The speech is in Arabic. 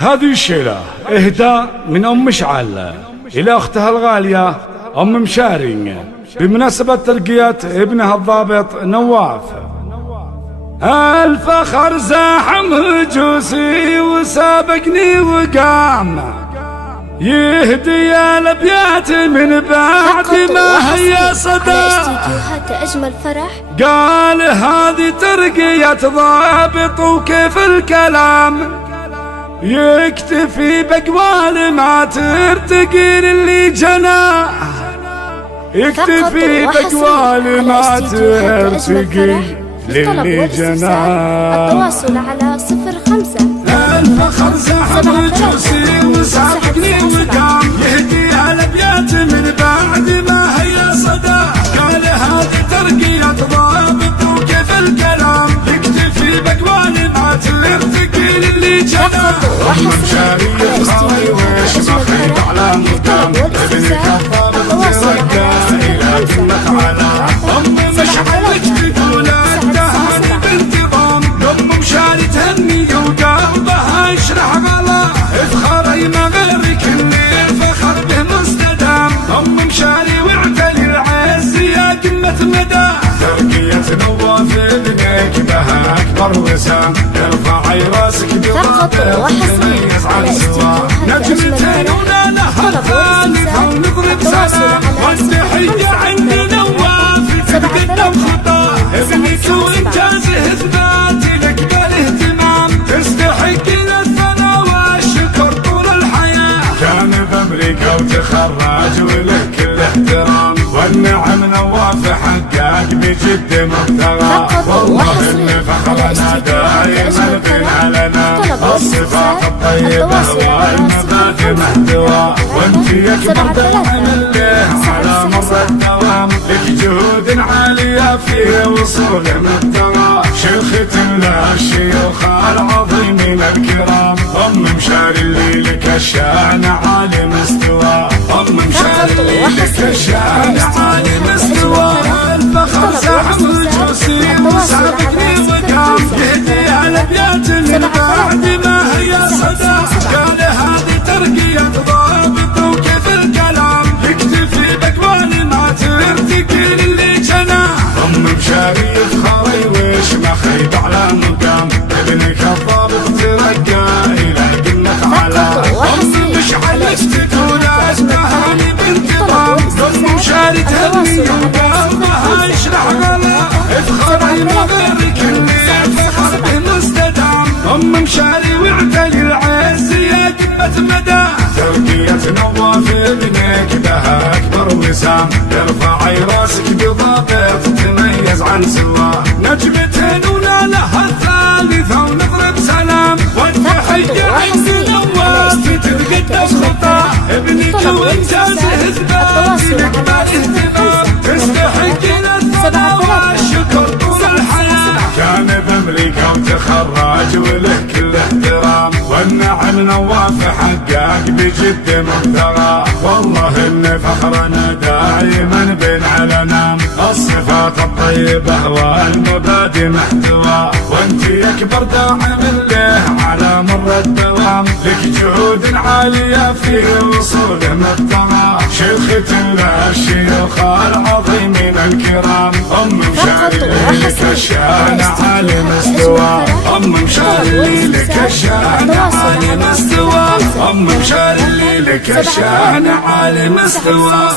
هذه الشيلة إهداء من أم مشعل إلى أختها الغالية أم مشاري بمناسبة ترقية ابنها الضابط نواف. الفخر زاحم هجوسي وسابقني وقام يهدي الابيات من بعد ما هي صدى. أجمل فرح قال هذه ترقية ضابط وكيف الكلام يكتفي بقوال ما ترتقي للي جنى، يكتفي بقوال ما ترتقي للي جنى. التواصل على 05. الفخر زاحم جوسي وسابقني وقام يهدي الابيات من بعد ما هي صدى. قال هذه ترقية ضابط وكيف الكلام يكتفي بقوال ما ترتقي للي جنى. أم مشاري الخاوي وش بخيت على مقام ابن كفار ترقى إلى قمة على. أم مشعل تقول الدهر بانتظام أم مشاري تهني وقلبها يشرح غلا افخري ما غيرك اللي فخر به مستدام. أم مشاري واعتلي العز يا قمة مدى. ترقية نواف ابنك بها أكبر وسام ارفعي راسك بضابط تميز عن سوا. نجمتين ولا لها ثالثة ونضرب سلام والتحية عند نواف تقدم خطا. ابنك وانجازه اثباتي لك بالاهتمام تستحق الثناء والشكر طول الحياة. كان بامريكا وتخرج وله كل احترام والنعم نواف حقق بجد مبتغى. والله ان فخرنا دائما بين علنا الصفات الطيبة والمبادئ محتوى. وانت اكبر داعم له على مر الدوام لك جهود عالية في وصول مبتغى. شيخة له الشيوخ العظيمين الكرام أم مشاري اللي لك الشان عالي مستوى. أم مشاري اللي لك الشان عالي مستوى. الفخر زاحم الجوسي وسابقني وقام يهدي الابيات من بعد ما هي صدى. قال هذه ترقية ضابط وكيف الكلام يكتفي بقوال ما ترتقي للي جنى. أم مشاري فخري وش ما خيب على مقام ابنك الضابط ترقى إلى قمة على. أم مشعل تقول اسمها لي بانتظام أم مشاري تهني وقلبها يشرح غلا افخري ما غيرك اللي فخر به مستدام. أم مشاري واعتلي العز يا قمة مدى. ترقية نواف ابنك بها أكبر وسام ارفعي راسك بضابط تميز عن سوا. نجمتين ولا لها الثالثة ونضرب سلام والتحية عند نواف تتقدم خطا. ابنك وانجازه اثباتي لك بالاهتمام تستحق الثناء والشكر طول الحياة. كان بامريكا وتخرج وله كل احترام والنعم نواف حقق بجد مبتغى. والله ان فخرنا دائما بين علنا الصفات الطيبة والمبادئ محتوى. وانت اكبر داعم له على مر الدوام لك جهود عالية في وصول مبتغى. شيخة له الشيوخ العظيمين الكرام أم مشاري لك الشان عالي مستوى. أم مشاري لك الشان عالي مستوى. أم مشاري لك الشان عالي مستوى.